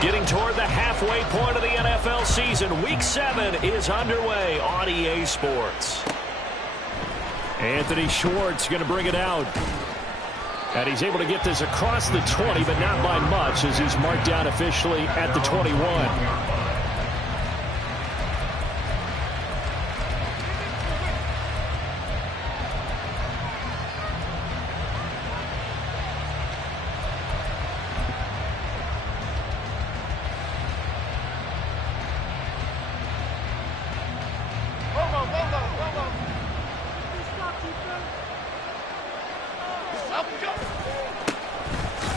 Getting toward the halfway point of the NFL season. Week 7 is underway on EA Sports. Anthony Schwartz going to bring it out. And he's able to get this across the 20, but not by much as he's marked down officially at the 21.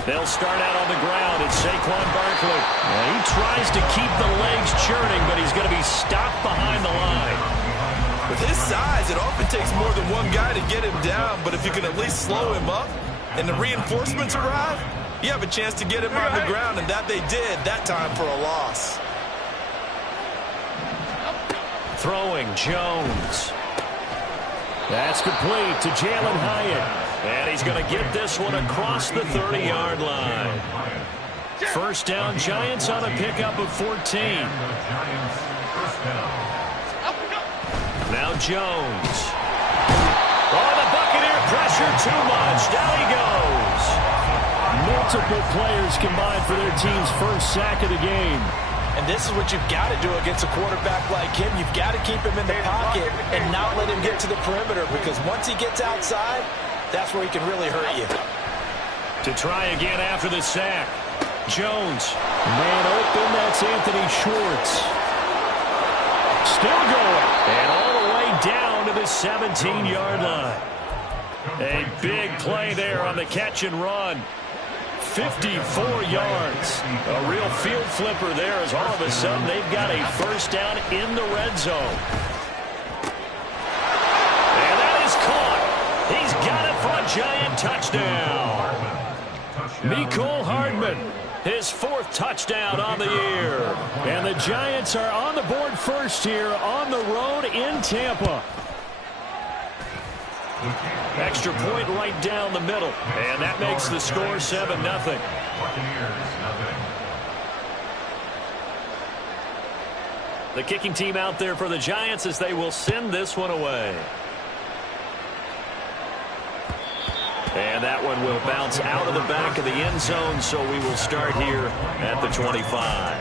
They'll start out on the ground. It's Saquon Barkley. He tries to keep the legs churning, but he's going to be stopped behind the line. With his size, it often takes more than one guy to get him down, but if you can at least slow him up and the reinforcements arrive, you have a chance to get him on the ground, and that they did that time for a loss. Throwing Jones. That's complete to Jalen Hyatt. And he's going to get this one across the 30-yard line. First down, Giants on a pickup of 14. Now Jones. Oh, the Buccaneer pressure too much. Down he goes. Multiple players combined for their team's first sack of the game. And this is what you've got to do against a quarterback like him. You've got to keep him in the pocket and not let him get to the perimeter, because once he gets outside, that's where he can really hurt you. To try again after the sack. Jones. Man open, that's Anthony Schwartz. Still going. And all the way down to the 17-yard line. A big play there on the catch and run. 54 yards. A real field flipper there as all of a sudden they've got a first down in the red zone. And that is caught. He's got it for a Giant touchdown. Mecole Hardman, his 4th touchdown on the year. And the Giants are on the board first here on the road in Tampa. Extra point right down the middle. And that makes the score 7-0. The kicking team out there for the Giants as they will send this one away. And that one will bounce out of the back of the end zone, so we will start here at the 25.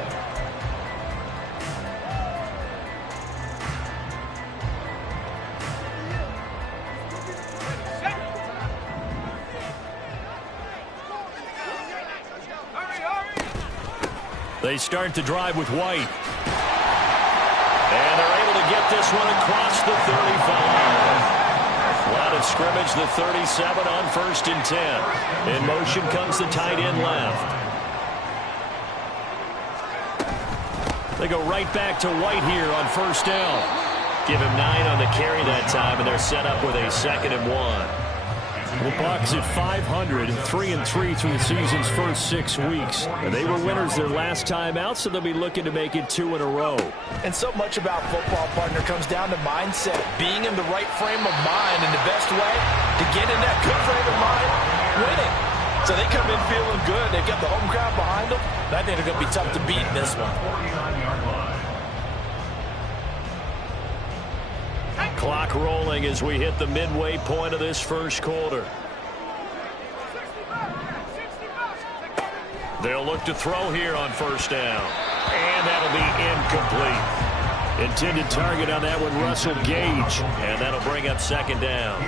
They start to drive with White. And they're able to get this one across the 35. Line of scrimmage, the 37 on 1st and 10. In motion comes the tight end left. They go right back to White here on 1st down. Give him 9 on the carry that time, and they're set up with a 2nd and 1. The Bucs at 500, 3-3 through the season's first 6 weeks. And they were winners their last time out, so they'll be looking to make it 2 in a row. And so much about football, partner, comes down to mindset. Being in the right frame of mind, and the best way to get in that good frame of mind, winning. So they come in feeling good. They've got the home crowd behind them. I think they're going to be tough to beat in this one. Clock rolling as we hit the midway point of this first quarter. They'll look to throw here on 1st down. And that'll be incomplete. Intended target on that one, Russell Gage. And that'll bring up 2nd down.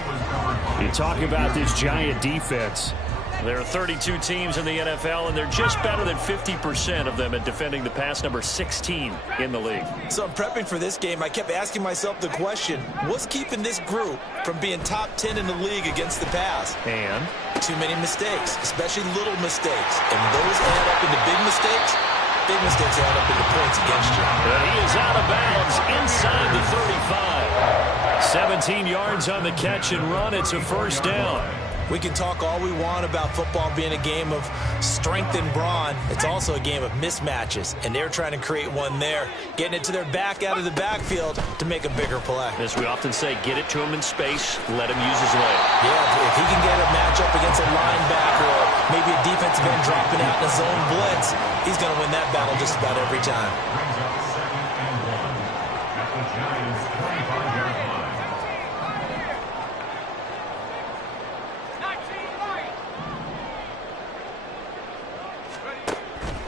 You talk about this Giant defense. There are 32 teams in the NFL, and they're just better than 50% of them at defending the pass, number 16 in the league. So I'm prepping for this game. I kept asking myself the question, what's keeping this group from being top 10 in the league against the pass? And? Too many mistakes, especially little mistakes. And those add up into big mistakes. Big mistakes add up into points against you. And he is out of bounds inside the 35. 17 yards on the catch and run. It's a 1st down. We can talk all we want about football being a game of strength and brawn. It's also a game of mismatches, and they're trying to create one there, getting it to their back out of the backfield to make a bigger play. As we often say, get it to him in space, let him use his leg. Yeah, if he can get a matchup against a linebacker or maybe a defensive been dropping out in a zone blitz. He's going to win that battle just about every time.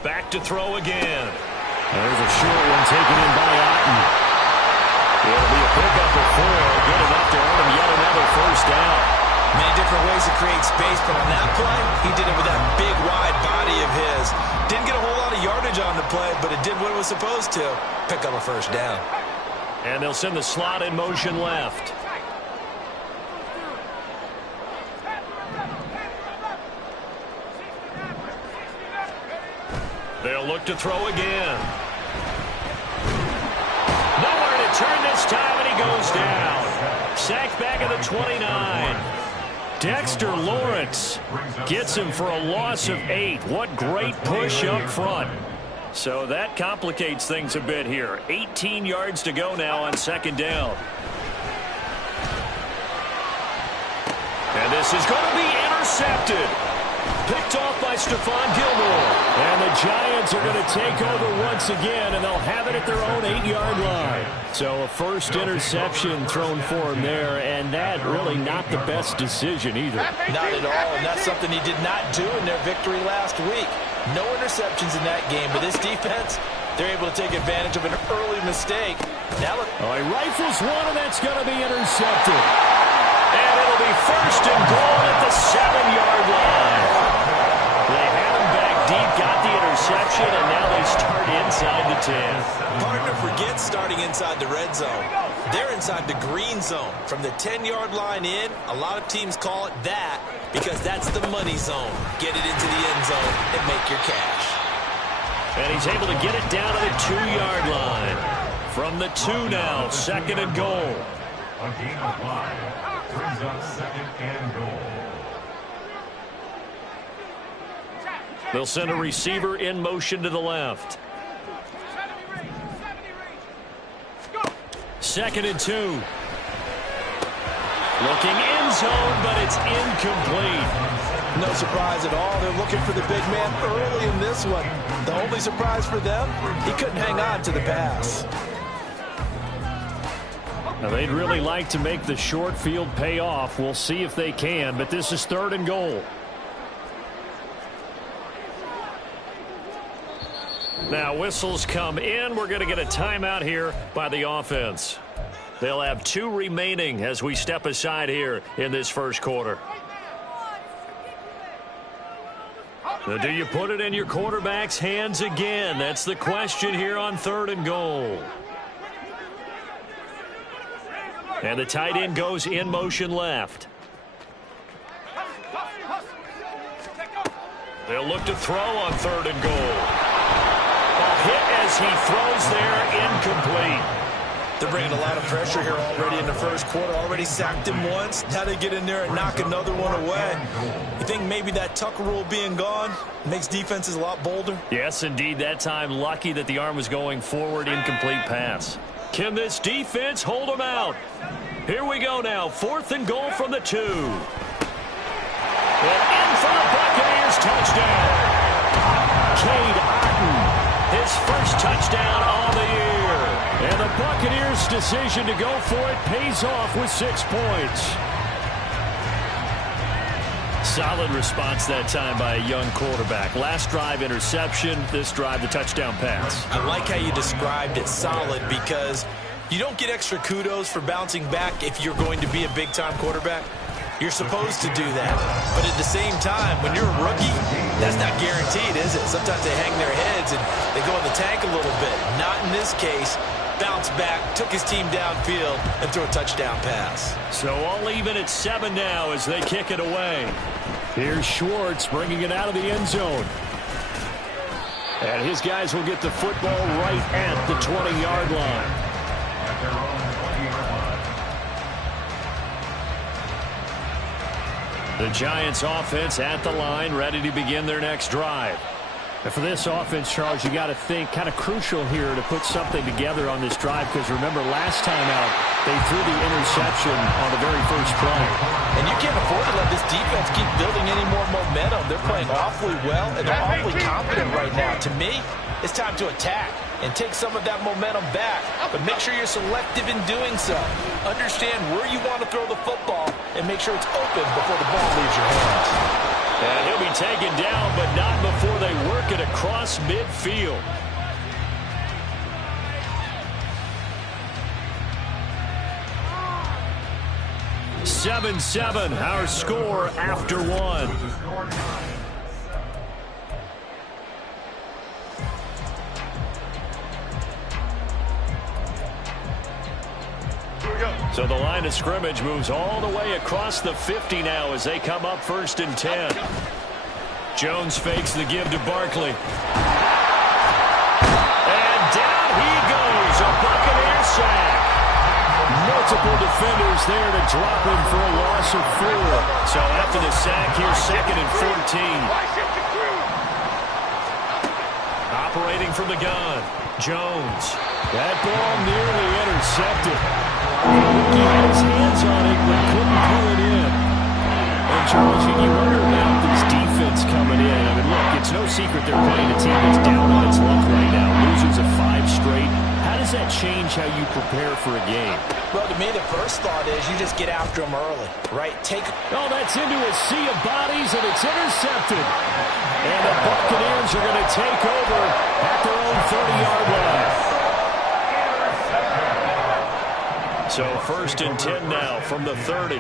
Back to throw again. There's a short one taken in by Otten. It'll be a pickup of 4. Good enough to earn him yet another first down. Many different ways to create space, but on that play, he did it with that big, wide body of his. Didn't get a whole lot of yardage on the play, but it did what it was supposed to. Pick up a first down. And they'll send the slot in motion left. They'll look to throw again. Nowhere to turn this time, and he goes down. Sacked back at the 29. Dexter Lawrence gets him for a loss of 8. What great push up front. So that complicates things a bit here. 18 yards to go now on second down. And this is going to be intercepted. Picked off by Stephon Gilmore. And the Giants are going to take over once again, and they'll have it at their own 8-yard line. So a first interception thrown for him there, and that really not the best decision either. Not at all, and that's something he did not do in their victory last week. No interceptions in that game, but this defense, they're able to take advantage of an early mistake. Now look. Oh, he rifles one, and that's going to be intercepted. And it'll be first and goal at the 7-yard line. They had him back deep, got the interception, and now they start inside the 10. Partner forgets starting inside the red zone. They're inside the green zone. From the 10-yard line in, a lot of teams call it that because that's the money zone. Get it into the end zone and make your cash. And he's able to get it down to the 2-yard line. From the 2 now, second and goal. A gain of 5 brings up second and goal. They'll send a receiver in motion to the left. Second and 2. Looking end zone, but it's incomplete. No surprise at all. They're looking for the big man early in this one. The only surprise for them, he couldn't hang on to the pass. Now they'd really like to make the short field pay off. We'll see if they can, but this is third and goal. Now whistles come in. We're going to get a timeout here by the offense. They'll have 2 remaining as we step aside here in this first quarter. Now, do you put it in your quarterback's hands again? That's the question here on third and goal. And the tight end goes in motion left. They'll look to throw on third and goal. Hit as he throws there, incomplete. They're bringing a lot of pressure here already in the first quarter. Already sacked him once. Now they get in there and knock another one away. You think maybe that Tucker rule being gone makes defenses a lot bolder? Yes, indeed. That time lucky that the arm was going forward, incomplete pass. Can this defense hold them out? Here we go now. Fourth and goal from the 2. And in for the Buccaneers touchdown. Cade Otten. His first touchdown on the year. And the Buccaneers' decision to go for it pays off with 6 points. Solid response that time by a young quarterback. Last drive, interception. This drive, the touchdown pass. I like how you described it, solid, because you don't get extra kudos for bouncing back if you're going to be a big-time quarterback. You're supposed to do that. But at the same time, when you're a rookie, that's not guaranteed, is it? Sometimes they hang their heads and they go in the tank a little bit. Not in this case. Bounced back, took his team downfield, and threw a touchdown pass. So all even at 7 now as they kick it away. Here's Schwartz bringing it out of the end zone. And his guys will get the football right at the 20-yard line. At their own 20-yard line. The Giants offense at the line, ready to begin their next drive. And for this offense, Charles, you got to think kind of crucial here to put something together on this drive, because remember last time out they threw the interception on the very first play. And you can't afford to let this defense keep building any more momentum. momentum. They're playing awfully well, and they're awfully confident right now. To me, it's time to attack and take some of that momentum back. But make sure you're selective in doing so. Understand where you want to throw the football and make sure it's open before the ball leaves your hands. And he'll be taken down, but not before they work it across midfield. "7-7", our score after one. So the line of scrimmage moves all the way across the 50 now as they come up 1st and 10. Jones fakes the give to Barkley. And down he goes, a Buccaneer sack. Multiple defenders there to drop him for a loss of 4. So after the sack, here's 2nd and 14. Operating from the gun, Jones. That ball nearly intercepted. He had his hands on it, but couldn't pull it in. And Charles, you wonder about this defense coming in. I mean, look, it's no secret they're playing a team that's down on its luck right now. Losers of 5 straight. How does that change how you prepare for a game? Well, to me, the first thought is you just get after them early, right? Oh, that's into a sea of bodies, and it's intercepted. And the Buccaneers are going to take over at their own 30-yard line. So 1st and 10 now from the 30.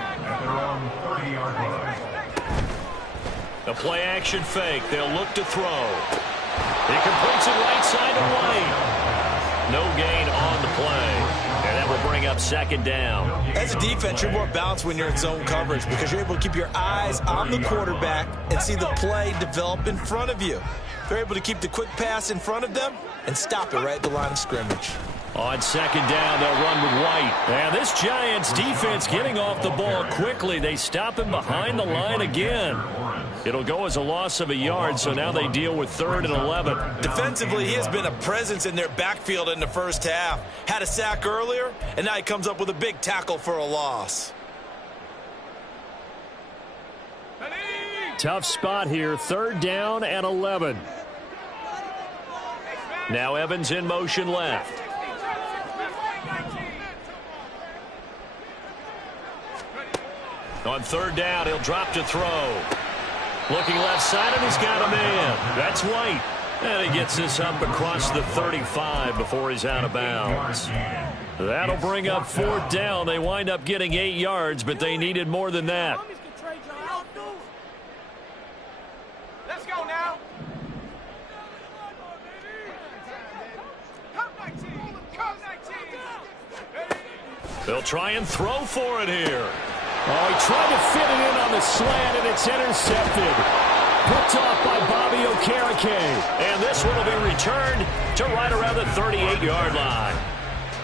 A play-action fake. They'll look to throw. He completes it right side to White. No gain on the play. And that will bring up 2nd down. As a defense, you're more balanced when you're in zone coverage because you're able to keep your eyes on the quarterback and see the play develop in front of you. They're able to keep the quick pass in front of them and stop it right at the line of scrimmage. On 2nd down, they'll run with White. And this Giants defense getting off the ball quickly. They stop him behind the line again. It'll go as a loss of a yard, so now they deal with 3rd and 11. Defensively, he has been a presence in their backfield in the first half. Had a sack earlier, and now he comes up with a big tackle for a loss. Tough spot here, 3rd down and 11. Now Evans in motion left. On 3rd down, he'll drop to throw. Looking left side, and he's got a man. That's White. And he gets this up across the 35 before he's out of bounds. That'll bring up 4th down. They wind up getting 8 yards, but they needed more than that. Let's go now. They'll try and throw for it here. Oh, he tried to fit it in on the slant, and it's intercepted. Picked off by Bobby Okereke. And this one will be returned to right around the 38-yard line.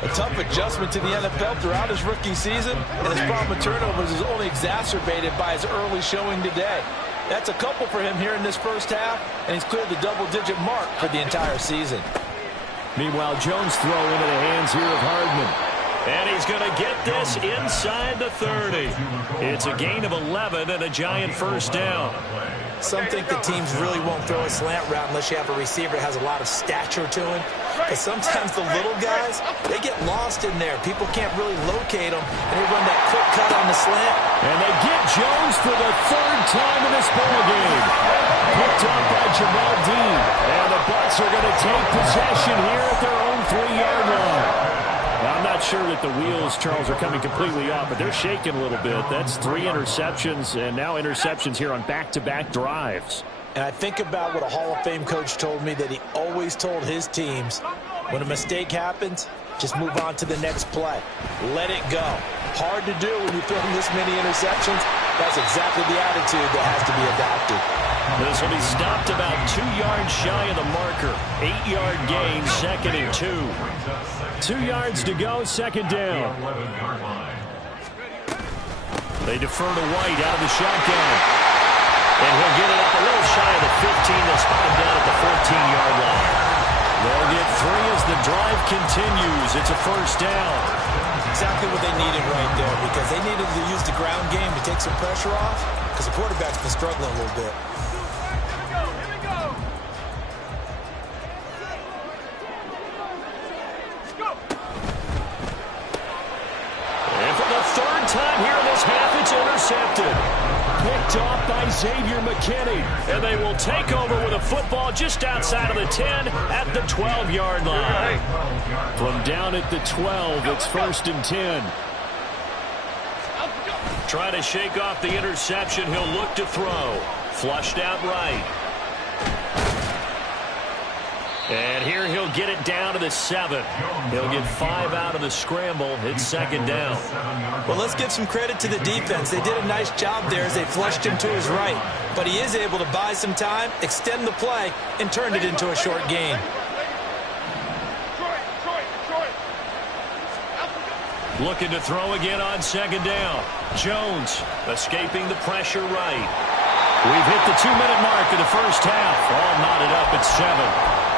A tough adjustment to the NFL throughout his rookie season, and his problem with turnovers is only exacerbated by his early showing today. That's a couple for him here in this first half, and he's cleared the double-digit mark for the entire season. Meanwhile, Jones throw into the hands here of Hardman. And he's going to get this inside the 30. It's a gain of 11 and a Giant 1st down. Some think the teams really won't throw a slant route unless you have a receiver that has a lot of stature to him. But sometimes the little guys, they get lost in there. People can't really locate them, and they run that quick cut on the slant. And they get Jones for the 3rd time in this ballgame. Picked up by Jamel Dean. And the Bucs are going to take possession here at their own 3-yard line. Now, I'm not sure that the wheels, Charles, are coming completely off, but they're shaking a little bit. That's 3 interceptions, and now interceptions here on back-to-back drives. And I think about what a Hall of Fame coach told me that he always told his teams, when a mistake happens, just move on to the next play. Let it go. Hard to do when you throw this many interceptions. That's exactly the attitude that has to be adopted. This will be stopped about 2 yards shy of the marker. 8-yard gain, 2nd and 2. 2 yards to go, 2nd down. They defer to White out of the shotgun. And he'll get it up a little shy of the 15. They'll spot him down at the 14-yard line. They'll get 3 as the drive continues. It's a 1st down. Exactly what they needed right there, because they needed to use the ground game to take some pressure off, because the quarterback's been struggling a little bit. time here in this half. It's intercepted. Picked off by Xavier McKinney. And they will take over with a football just outside of the 10 at the 12-yard line. From down at the 12, it's 1st and 10. Trying to shake off the interception. He'll look to throw. Flushed out right. And here he'll get it down to the 7. He'll get 5 out of the scramble. It's 2nd down. Well, let's give some credit to the defense. They did a nice job there as they flushed him to his right. But he is able to buy some time, extend the play, and turn it into a short gain. Looking to throw again on 2nd down. Jones escaping the pressure right. We've hit the 2-minute mark of the first half. All knotted up at 7.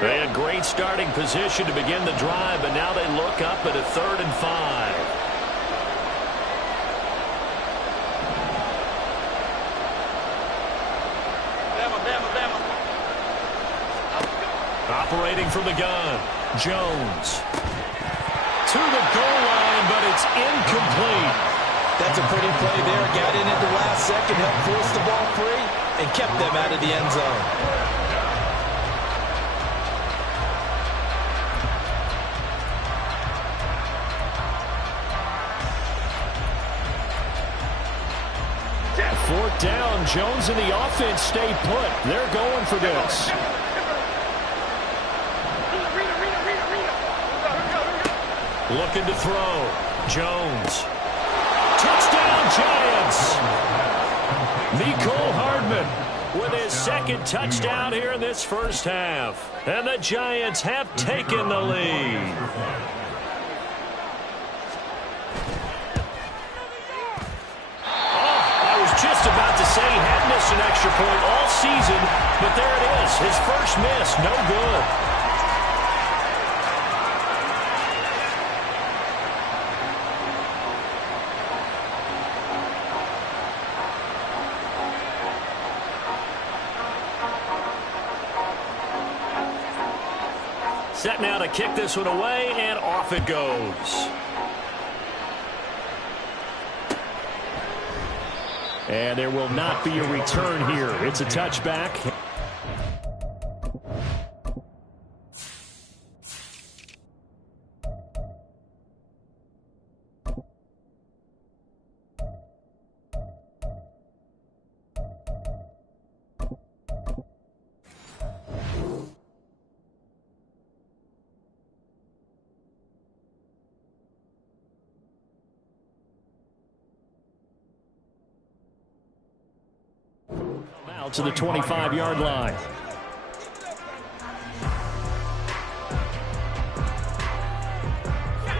They had great starting position to begin the drive, but now they look up at a 3rd and 5. Operating from the gun, Jones. To the goal line, but it's incomplete. That's a pretty play there. Got in at the last second, helped force the ball free, and kept them out of the end zone. Fourth down, Jones and the offense stay put. They're going for this. Looking to throw. Jones. Touchdown, Giants. Mecole Hardman with his 2nd touchdown here in this first half. And the Giants have taken the lead. Just about to say he had missed an extra point all season, but there it is. His first miss, no good. Set now to kick this one away, and off it goes. And there will not be a return here. It's a touchback. To the 25-yard line.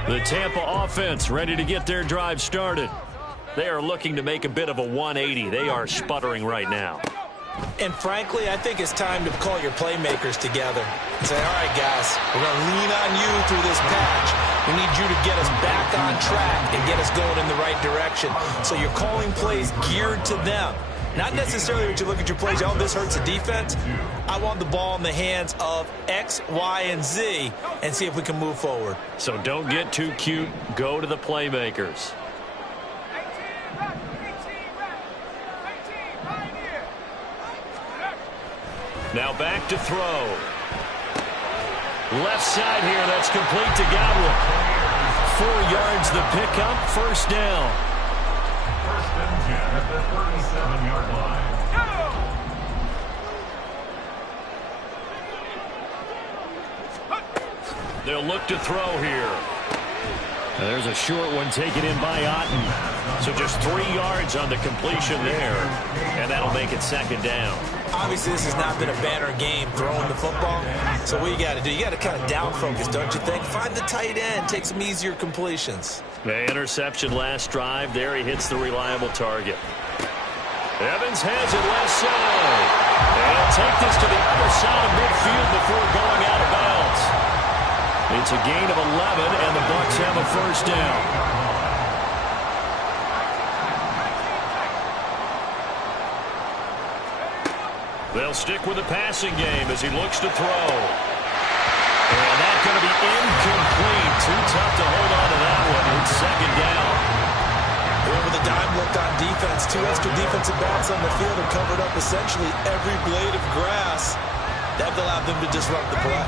The Tampa offense ready to get their drive started. They are looking to make a bit of a 180. They are sputtering right now. And frankly, I think it's time to call your playmakers together and say, all right, guys, we're going to lean on you through this patch. We need you to get us back on track and get us going in the right direction. So you're calling plays geared to them. Not necessarily when you look at your plays, oh, this hurts the defense. I want the ball in the hands of X, Y, and Z and see if we can move forward. So don't get too cute. Go to the playmakers. Now back to throw. Left side here, that's complete to Godwin. 4 yards the pickup, 1st down. 1st and 10 at the 37-yard line. They'll look to throw here. There's a short one taken in by Otten. So just 3 yards on the completion there. And that'll make it 2nd down. Obviously, this has not been a banner game throwing the football. So what you got to do, you got to kind of down focus, don't you think? Find the tight end, take some easier completions. The interception last drive. There he hits the reliable target. Evans has it left side. And he'll take this to the other side of midfield before going out of bounds. It's a gain of 11, and the Bucs have a first down. They'll stick with the passing game as he looks to throw. And that's going to be incomplete. Too tough to hold on to that one. It's second down. With a dime look on defense, 2 extra defensive backs on the field and covered up essentially every blade of grass. That allowed them to disrupt the play.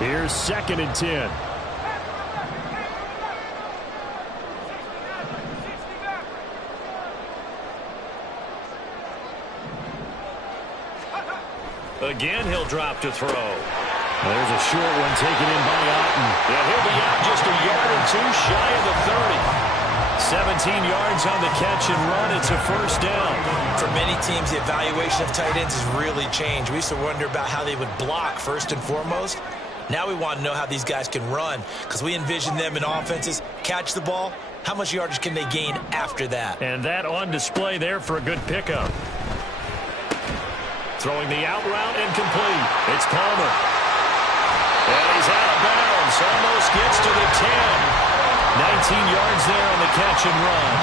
Here's 2nd and 10. Again, he'll drop to throw. There's a short one taken in by Otten. Yeah, he'll be out just a yard or two shy of the 30. 17 yards on the catch and run. It's a first down. For many teams, the evaluation of tight ends has really changed. We used to wonder about how they would block first and foremost. Now we want to know how these guys can run because we envision them in offenses. Catch the ball. How much yardage can they gain after that? And that on display there for a good pickup. Throwing the out route incomplete. It's Palmer. And he's out of bounds. Almost gets to the 10. 19 yards there on the catch and run.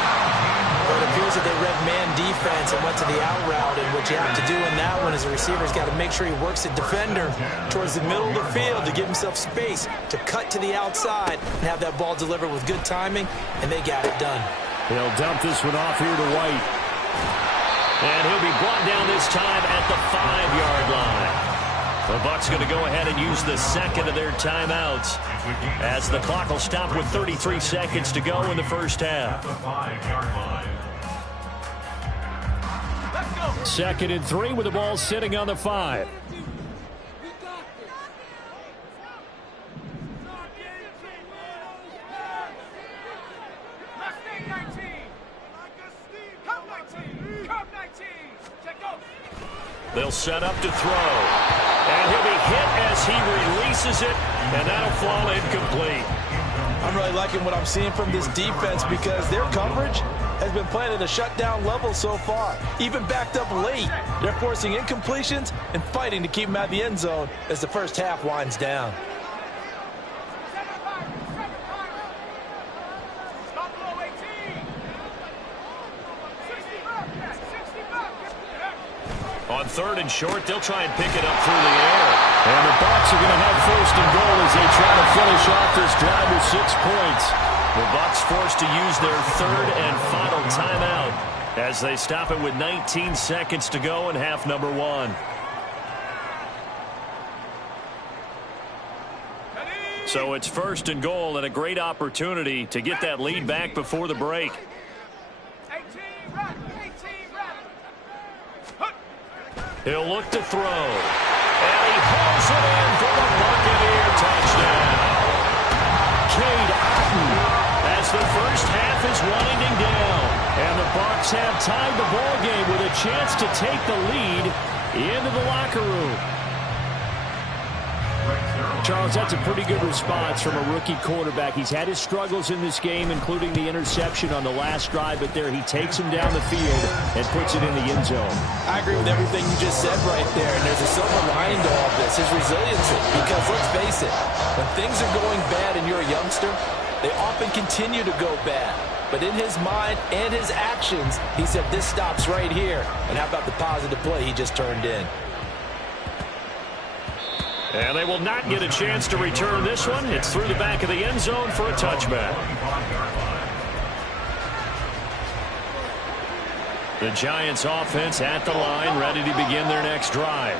Well, it appears that they read man defense and went to the out route, and what you have to do in that one is the receiver's got to make sure he works the defender towards the middle of the field to give himself space to cut to the outside and have that ball delivered with good timing, and they got it done. They'll dump this one off here to White. And he'll be brought down this time at the 5-yard line. The Bucs going to go ahead and use the second of their timeouts as the clock will stop with 33 seconds to go in the first half. 2nd and 3 with the ball sitting on the 5. They'll set up to throw. And he'll be hit as he releases it, and that'll fall incomplete. I'm really liking what I'm seeing from this defense because their coverage has been playing at a shutdown level so far. Even backed up late, they're forcing incompletions and fighting to keep them out of the end zone as the first half winds down. On 3rd and short, they'll try and pick it up through the air. And the Bucs are going to have 1st and goal as they try to finish off this drive with 6 points. The Bucs forced to use their 3rd and final timeout as they stop it with 19 seconds to go in half number 1. So it's 1st and goal and a great opportunity to get that lead back before the break. He'll look to throw. And he hauls it in for the Buccaneer touchdown. Cade Otten as the first half is winding down. And the Bucs have tied the ball game with a chance to take the lead into the locker room. Charles, that's a pretty good response from a rookie quarterback. He's had his struggles in this game, including the interception on the last drive, but there he takes him down the field and puts it in the end zone. I agree with everything you just said right there, and there's a silver lining to all this, his resiliency. Because let's face it, when things are going bad and you're a youngster, they often continue to go bad. But in his mind and his actions, he said, this stops right here. And how about the positive play he just turned in? And they will not get a chance to return this one. It's through the back of the end zone for a touchback. The Giants offense at the line, ready to begin their next drive.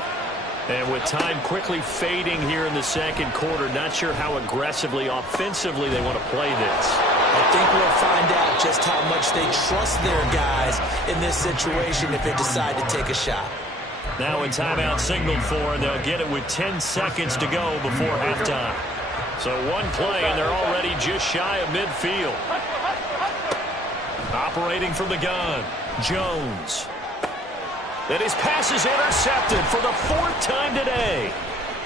And with time quickly fading here in the second quarter, not sure how aggressively, offensively they want to play this. I think we'll find out just how much they trust their guys in this situation if they decide to take a shot. Now a timeout signaled for, and they'll get it with 10 seconds to go before halftime. So one play, and they're already just shy of midfield. Operating from the gun, Jones. And his pass is intercepted for the 4th time today.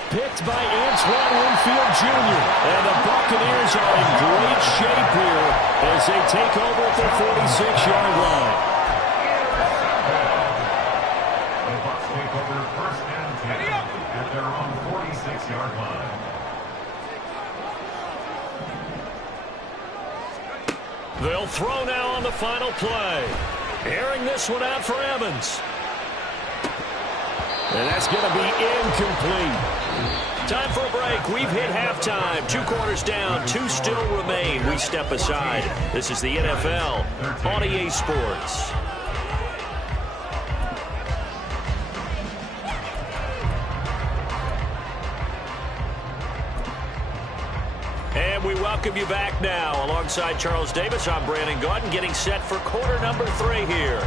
Picked by Antoine Winfield Jr. And the Buccaneers are in great shape here as they take over at their 46-yard line. At their own 46-yard line. final play. Airing this one out for Evans. And that's going to be incomplete. Time for a break. We've hit halftime. 2 quarters down. 2 still remain. We step aside. This is the NFL on EA Sports. And we welcome you back now. Alongside Charles Davis, I'm Brandon Gaudin, getting set for quarter number 3 here.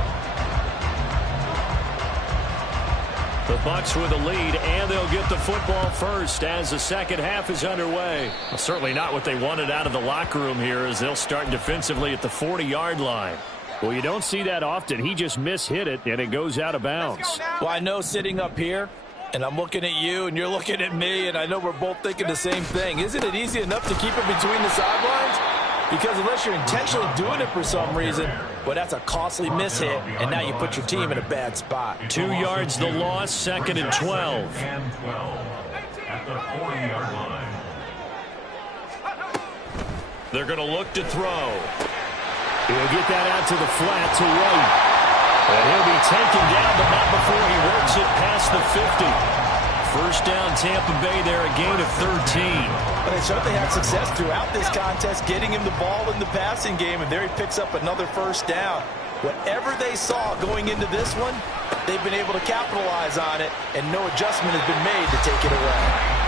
The Bucks with the lead, and they'll get the football first as the second half is underway. Well, certainly not what they wanted out of the locker room here, as they'll start defensively at the 40-yard line. Well, you don't see that often. He just mishit it, and it goes out of bounds. Well, I know sitting up here, and I'm looking at you, and you're looking at me, and I know we're both thinking the same thing. Isn't it easy enough to keep it between the sidelines? Because unless you're intentionally doing it for some reason, well, that's a costly mishit, and now you put your team in a bad spot. 2 yards the loss, 2nd and 12. And 12 at the 40-yard line. They're going to look to throw. He'll get that out to the flat to White. And he'll be taken down, but not before he works it past the 50. First down, Tampa Bay there, a gain of 13. But they certainly had success throughout this contest, getting him the ball in the passing game, and there he picks up another first down. Whatever they saw going into this one, they've been able to capitalize on it, and no adjustment has been made to take it away.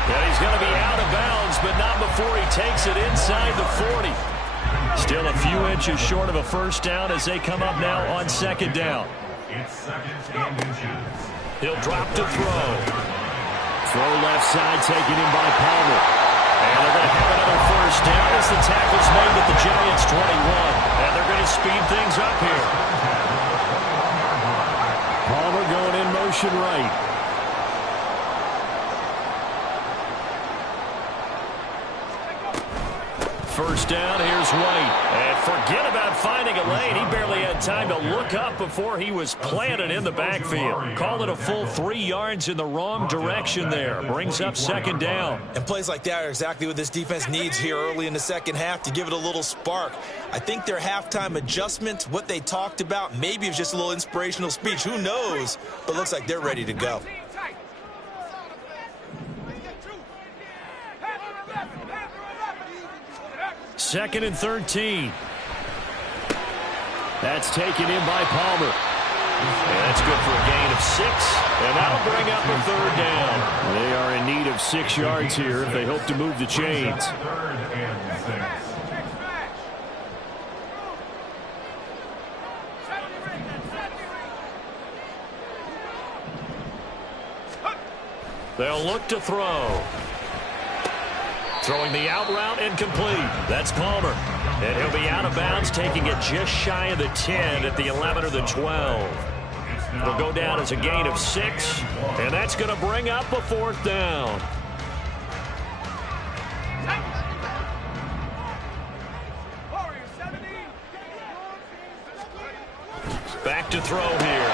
Yeah, he's going to be out of bounds, but not before he takes it inside the 40. Still a few inches short of a first down as they come up now on 2nd down. It's 2nd and inches. He'll drop to throw. Throw left side, taken in by Palmer. And they're going to have another first down as the tackle's made at the Giants' 21. And they're going to speed things up here. Palmer going in motion right. First down, here's White. And forget about finding a lane. He barely had time to look up before he was planted in the backfield. Call it a full 3 yards in the wrong direction there. Brings up 2nd down. And plays like that are exactly what this defense needs here early in the second half to give it a little spark. I think their halftime adjustment, what they talked about, maybe it was just a little inspirational speech. Who knows? But looks like they're ready to go. Second and 13. That's taken in by Palmer. And that's good for a gain of 6. And that'll bring up a 3rd down. They are in need of 6 yards here if they hope to move the chains. 3rd and 6. They'll look to throw. Throwing the out route incomplete. That's Palmer. And he'll be out of bounds, taking it just shy of the 10 at the 11 or the 12. It'll go down as a gain of 6. And that's going to bring up a 4th down. Back to throw here.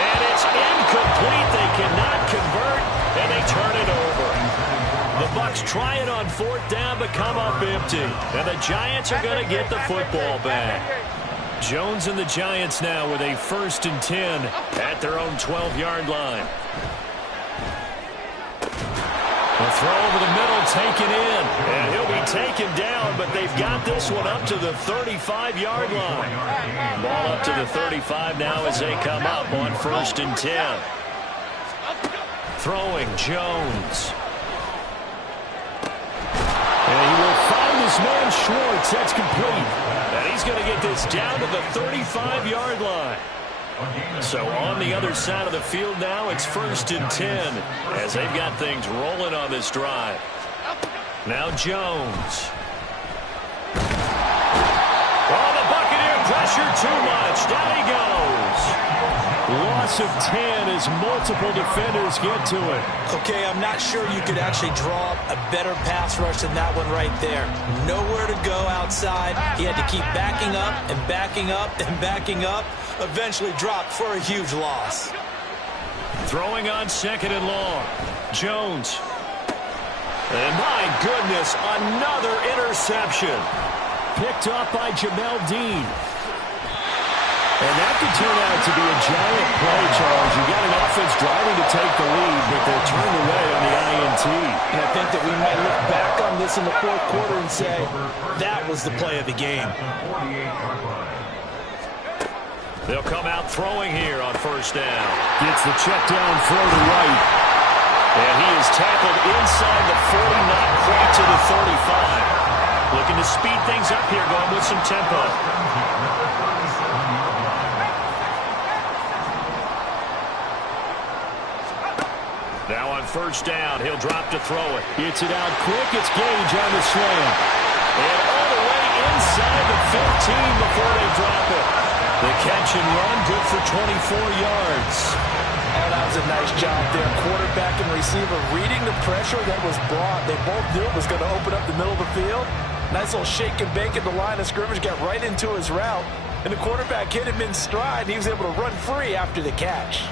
And it's incomplete. They cannot convert, and they turn it over. The Bucks try it on 4th down, but come up empty. And the Giants are going to get the football back. Jones and the Giants now with a 1st and 10 at their own 12-yard line. The throw over the middle taken in. And he'll be taken down, but they've got this one up to the 35-yard line. Ball up to the 35 now as they come up on 1st and 10. Throwing Jones. And he will find his man Schwartz. That's complete. And he's going to get this down to the 35-yard line. So on the other side of the field now, it's 1st and 10 as they've got things rolling on this drive. Now Jones. Oh, the Buccaneer pressure too much. Down he goes. Loss of 10 as multiple defenders get to it. Okay, I'm not sure you could actually draw a better pass rush than that one right there. Nowhere to go outside. He had to keep backing up and backing up and backing up. Eventually dropped for a huge loss. Throwing on 2nd and long. Jones. And my goodness, another interception. Picked up by Jamel Dean. And that could turn out to be a giant play, Charles. You got an offense driving to take the lead, but they're turned away on the INT. And I think that we might look back on this in the fourth quarter and say, that was the play of the game. They'll come out throwing here on first down. Gets the check down throw to right. And he is tackled inside the 40, not quite to the 35. Looking to speed things up here, going with some tempo. Now on first down, he'll drop to throw it. Gets it out quick. It's Gage on the slam. And all the way inside the 15 before they drop it. The catch and run, good for 24 yards. Oh, that was a nice job there. Quarterback and receiver reading the pressure that was brought. They both knew it was going to open up the middle of the field. Nice little shake and bake at the line of scrimmage, got right into his route. And the quarterback hit him in stride, and he was able to run free after the catch.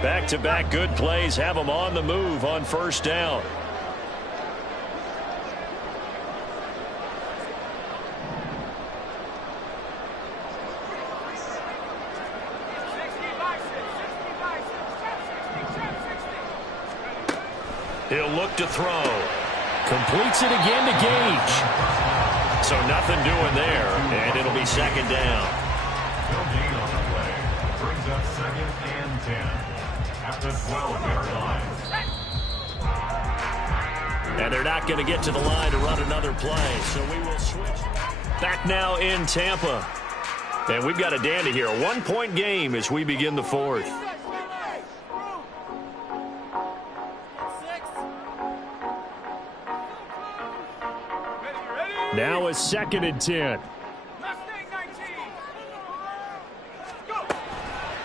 Back-to-back good plays have them on the move on first down. He'll look to throw. Completes it again to Gage. So nothing doing there, and it'll be second down. No gain on the play. Brings up 2nd and 10. At the 12-yard line. And they're not going to get to the line to run another play, so we will switch. Back now in Tampa. And we've got a dandy here. A 1-point game as we begin the fourth. Now a 2nd and 10.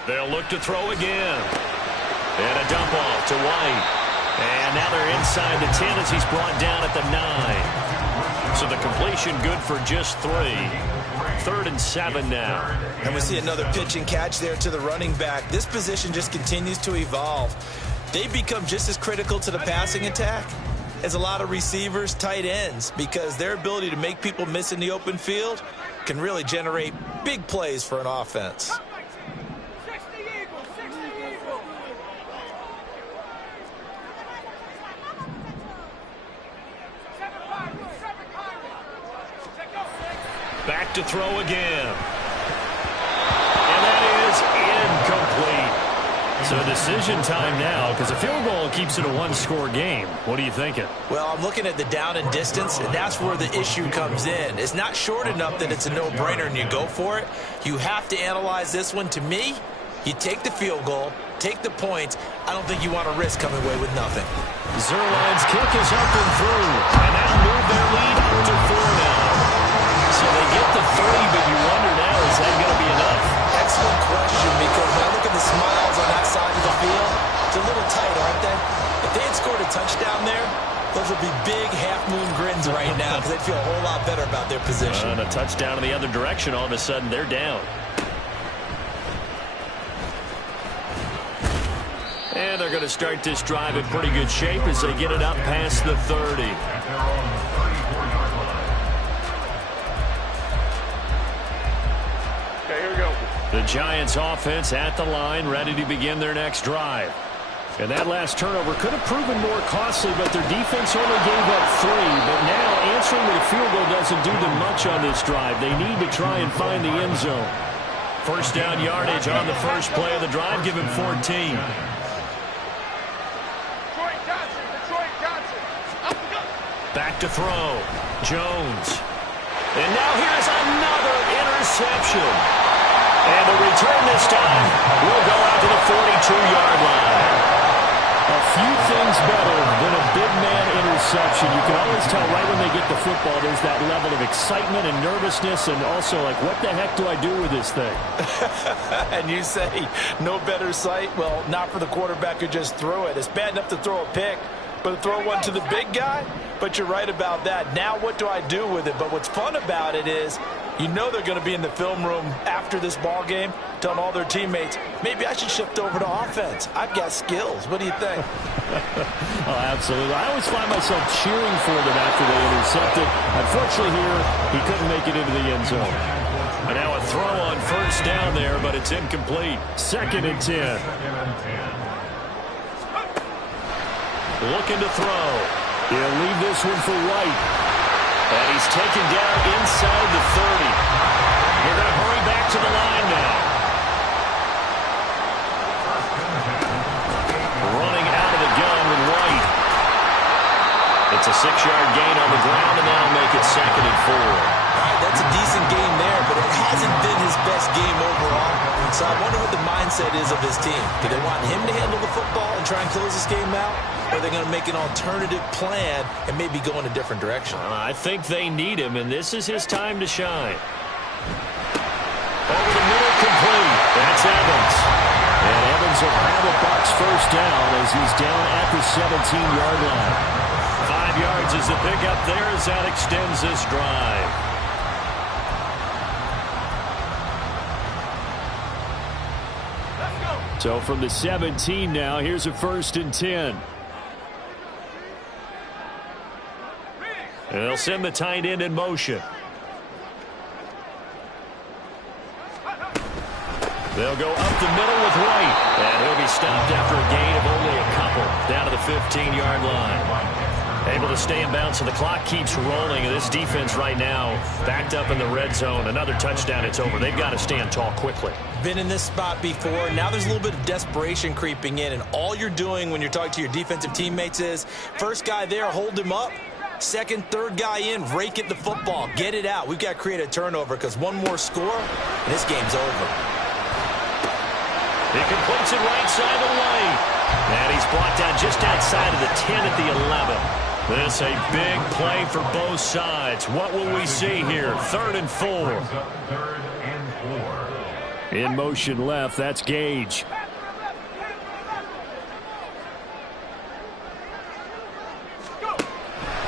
They'll look to throw again. And a dump off to White. And now they're inside the 10 as he's brought down at the 9. So the completion good for just 3. 3rd and 7 now. And we see another pitch and catch there to the running back. This position just continues to evolve. They become just as critical to the passing attack as a lot of receivers, tight ends, because their ability to make people miss in the open field can really generate big plays for an offense. Back to throw again. And that is incomplete. So decision time now, because a field goal keeps it a one-score game. What are you thinking? Well, I'm looking at the down and distance, and that's where the issue comes in. It's not short enough that it's a no-brainer and you go for it. You have to analyze this one. To me, you take the field goal, take the points. I don't think you want to risk coming away with nothing. Zerline's kick is up and through. And now move their lead up to 4 now. So they get the 3, but you wonder now, is that going to be enough? Excellent question, because when I look at the smiles on that side of the field, it's a little tight, aren't they? If they had scored a touchdown there, those would be big half-moon grins right now because they'd feel a whole lot better about their position. And a touchdown in the other direction, all of a sudden they're down. And they're going to start this drive in pretty good shape as they get it up past the 30. The Giants offense at the line, ready to begin their next drive. And that last turnover could have proven more costly, but their defense only gave up 3. But now answering with a field goal doesn't do them much on this drive. They need to try and find the end zone. First down yardage on the first play of the drive, give him 14. Back to throw. Jones. And now here's another interception. And the return this time will go out to the 42-yard line. A few things better than a big man interception. You can always tell right when they get the football, there's that level of excitement and nervousness, and also like, what the heck do I do with this thing? And you say no better sight? Well, not for the quarterback who just threw it. It's bad enough to throw a pick, but throw one to the big guy. But you're right about that. Now what do I do with it? But what's fun about it is, you know they're going to be in the film room after this ball game telling all their teammates, maybe I should shift over to offense. I've got skills. What do you think? Oh, absolutely. I always find myself cheering for them after they intercepted. Unfortunately here, he couldn't make it into the end zone. And now a throw on first down there, but it's incomplete. 2nd and 10. Looking to throw. He'll leave this one for White. And he's taken down inside the 30. They're going to hurry back to the line now. Running out of the gun with White. It's a 6-yard gain on the ground, and that'll make it 2nd and 4. All right, that's a decent game there, but it hasn't been his best game overall. So I wonder what the mindset is of his team. Do they want him to handle the football and try and close this game out? Or are they going to make an alternative plan and maybe go in a different direction? I think they need him, and this is his time to shine. Over the middle, complete. That's Evans. And Evans will have a Bucs first down as he's down at the 17-yard line. 5 yards is the pickup there as that extends this drive. So from the 17 now, here's a 1st and 10. And they'll send the tight end in motion. They'll go up the middle with White. And he'll be stopped after a gain of only a couple. Down to the 15-yard line. Able to stay in bounds, so the clock keeps rolling. And this defense right now backed up in the red zone. Another touchdown, it's over. They've got to stand tall quickly. Been in this spot before. Now there's a little bit of desperation creeping in. And all you're doing when you're talking to your defensive teammates is, first guy there, hold him up. Second, third guy in, rake at the football. Get it out. We've got to create a turnover because one more score, and this game's over. He completes it right side of White. And he's blocked out just outside of the 10 at the 11. This a big play for both sides. What will we see here? 3rd and 4. In motion left, that's Gage.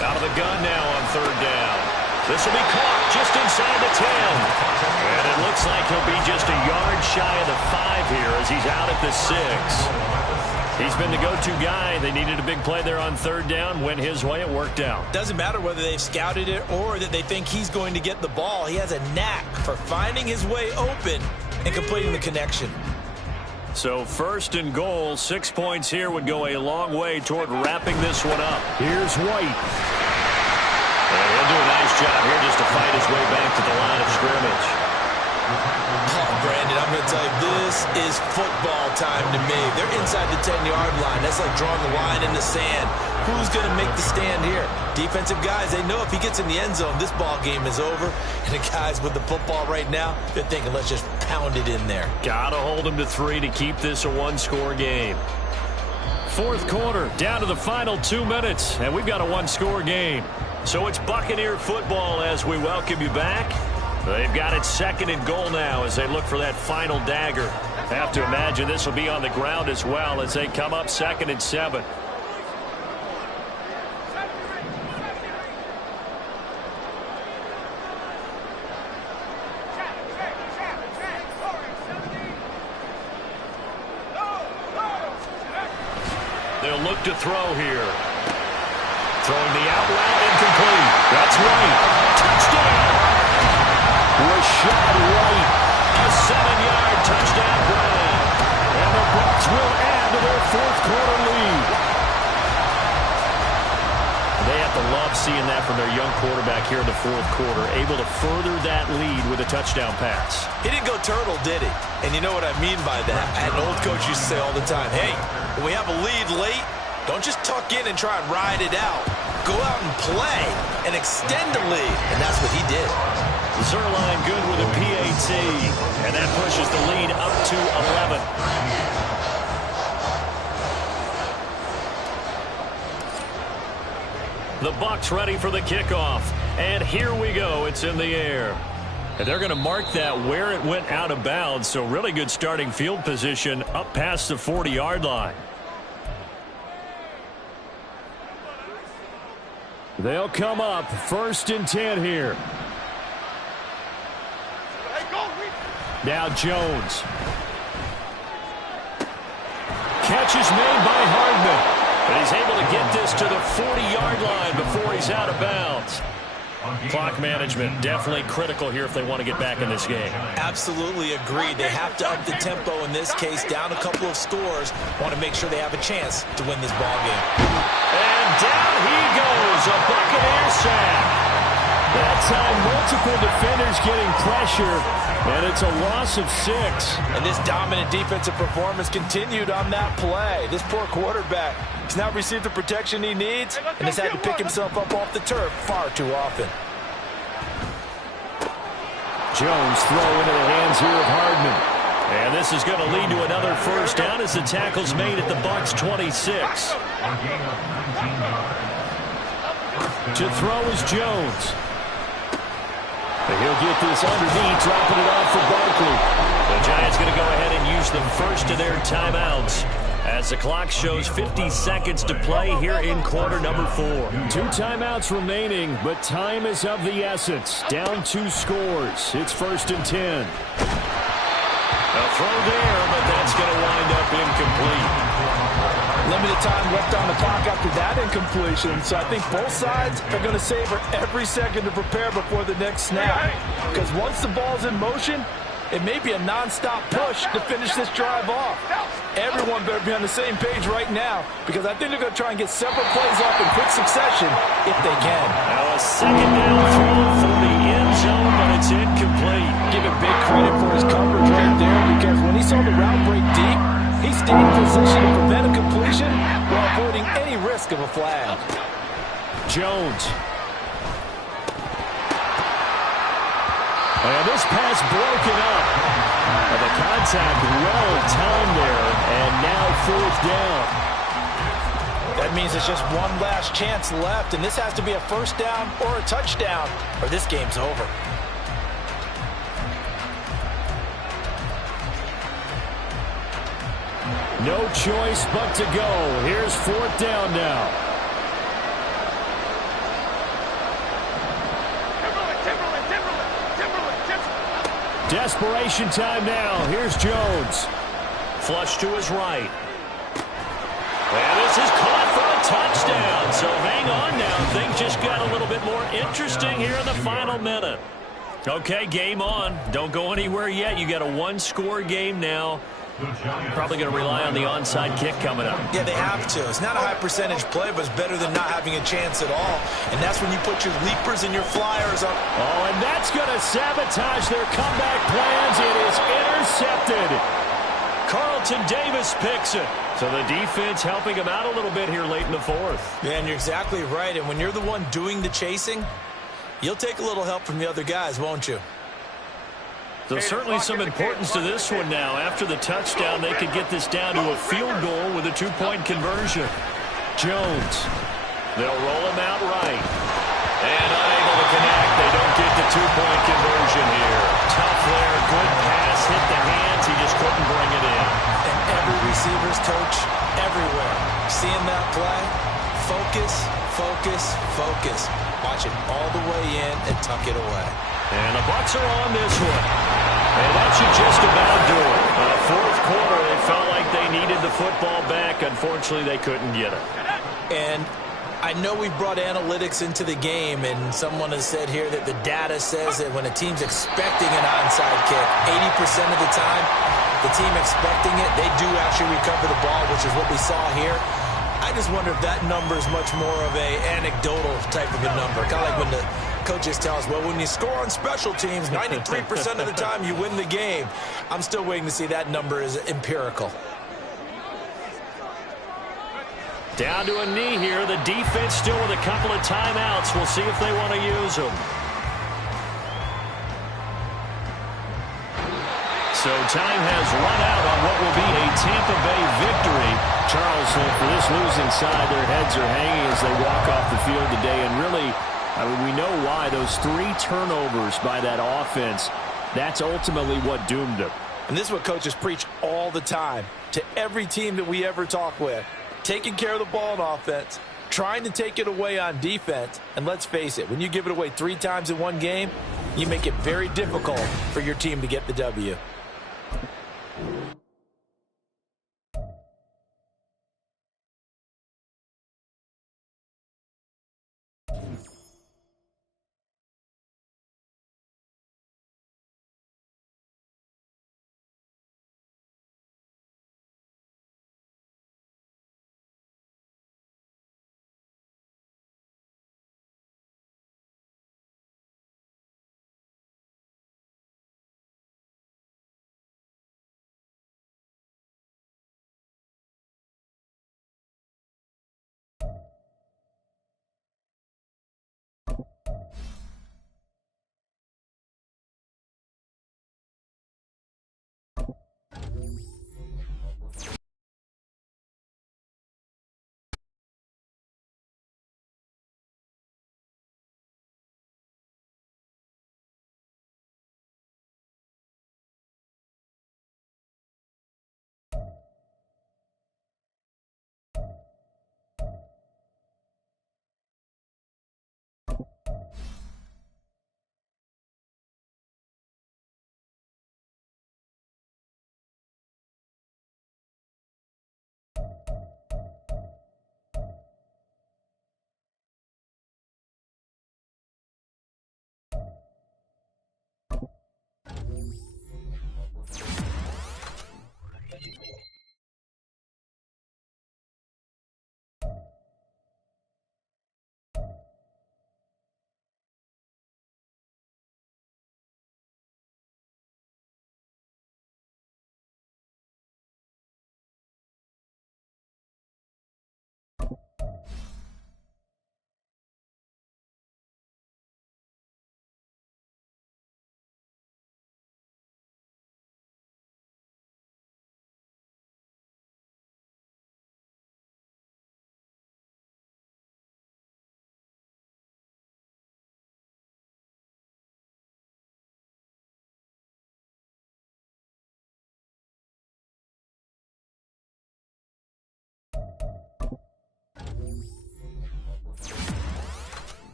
Out of the gun now on 3rd down. This will be caught just inside the 10. And it looks like he'll be just a yard shy of the 5 here as he's out at the 6. He's been the go-to guy. They needed a big play there on 3rd down. Went his way. It worked out. Doesn't matter whether they've scouted it or that they think he's going to get the ball. He has a knack for finding his way open and completing the connection. So 1st and goal, 6 points here would go a long way toward wrapping this one up. Here's White. And he'll do a nice job here just to fight his way back to the line of scrimmage. Oh, Brandon, I'm going to tell you, this is football time to me. They're inside the 10-yard line. That's like drawing the line in the sand. Who's going to make the stand here? Defensive guys, they know if he gets in the end zone, this ball game is over. And the guys with the football right now, they're thinking, let's just pound it in there. Got to hold him to 3 to keep this a 1-score game. 4th quarter, down to the final 2 minutes, and we've got a 1-score game. So it's Buccaneer football as we welcome you back. They've got it 2nd and goal now as they look for that final dagger. Have to imagine this will be on the ground as well as they come up 2nd and 7. They'll look to throw here. Throwing the out route incomplete. That's White. Touchdown. Rashad White. A 7-yard touchdown grab. And the Bucs will add to their 4th quarter lead. They have to love seeing that from their young quarterback here in the 4th quarter. Able to further that lead with a touchdown pass. He didn't go turtle, did he? And you know what I mean by that. I had an old coach used to say all the time, hey, when we have a lead late, don't just tuck in and try and ride it out. Go out and play and extend the lead. And that's what he did. Zerline good with a PAT. And that pushes the lead up to 11. The Bucs ready for the kickoff. And here we go. It's in the air. And they're going to mark that where it went out of bounds. So really good starting field position up past the 40-yard line. They'll come up 1st and 10 here. Now Jones. Catch is made by Hardman. And he's able to get this to the 40-yard line before he's out of bounds. Clock management definitely critical here if they want to get back in this game. Absolutely agreed. They have to up the tempo in this case, down a couple of scores. Want to make sure they have a chance to win this ball game. And down he goes, a Buccaneer sack. That time, multiple defenders getting pressure, and it's a loss of 6. And this dominant defensive performance continued on that play. This poor quarterback has not received the protection he needs and has had to pick himself up off the turf far too often. Jones throw into the hands here of Hardman. And this is going to lead to another 1st down as the tackle's made at the Bucs 26. To throw is Jones. He'll get this underneath, dropping it off for Barkley. The Giants going to go ahead and use the first of their timeouts as the clock shows 50 seconds to play here in quarter number 4. 2 timeouts remaining, but time is of the essence. Down 2 scores. It's 1st and 10. A throw there, but that's going to wind up incomplete. Limited time left on the clock after that incompletion, so I think both sides are going to savor every second to prepare before the next snap. Because once the ball's in motion, it may be a non-stop push to finish this drive off. Everyone better be on the same page right now, because I think they're going to try and get several plays off in quick succession if they can. Now a 2nd down throw for the end zone, but it's incomplete. Give him big credit for his coverage right there, because when he saw the route break deep, he stayed in position to prevent a completion while avoiding any risk of a flag. Jones. And this pass broken up. And the contact well timed there, and now 4th down. That means it's just one last chance left, and this has to be a 1st down or a touchdown, or this game's over. No choice but to go. Here's 4th down now. Desperation time now. Here's Jones. Flush to his right. And this is caught for a touchdown. So hang on now. Things just got a little bit more interesting here in the final minute. Okay, game on. Don't go anywhere yet. You got a 1-score game now. Probably going to rely on the onside kick coming up. Yeah, they have to. It's not a high percentage play, but it's better than not having a chance at all. And that's when you put your leapers and your flyers up. Oh, and that's going to sabotage their comeback plans. It is intercepted. Carlton Davis picks it. So the defense helping him out a little bit here late in the 4th. Yeah, and you're exactly right. And when you're the one doing the chasing, you'll take a little help from the other guys, won't you? There's certainly some importance to this one now. After the touchdown, they could get this down to a field goal with a 2-point conversion. Jones. They'll roll him out right. And unable to connect. They don't get the 2-point conversion here. Tough there. Good pass. Hit the hands. He just couldn't bring it in. And every receiver's coach everywhere. Seeing that play, focus, focus, focus. Watch it all the way in and tuck it away. And the Bucs are on this one. And that should just about do it. 4th quarter, they felt like they needed the football back. Unfortunately, they couldn't get it. And I know we brought analytics into the game, and someone has said here that the data says that when a team's expecting an onside kick, 80% of the time, the team expecting it, they do actually recover the ball, which is what we saw here. I just wonder if that number is much more of a anecdotal type of a number. Kind of like when the coaches tell us, well, when you score on special teams, 93% of the time you win the game. I'm still waiting to see that number is empirical. Down to a knee here. The defense still with a couple of timeouts. We'll see if they want to use them. So time has run out on what will be a Tampa Bay victory. Charles, for this losing side, their heads are hanging as they walk off the field today. And really, I mean, we know why. Those 3 turnovers by that offense, that's ultimately what doomed them. And this is what coaches preach all the time to every team that we ever talk with. Taking care of the ball on offense, trying to take it away on defense. And let's face it, when you give it away 3 times in one game, you make it very difficult for your team to get the W.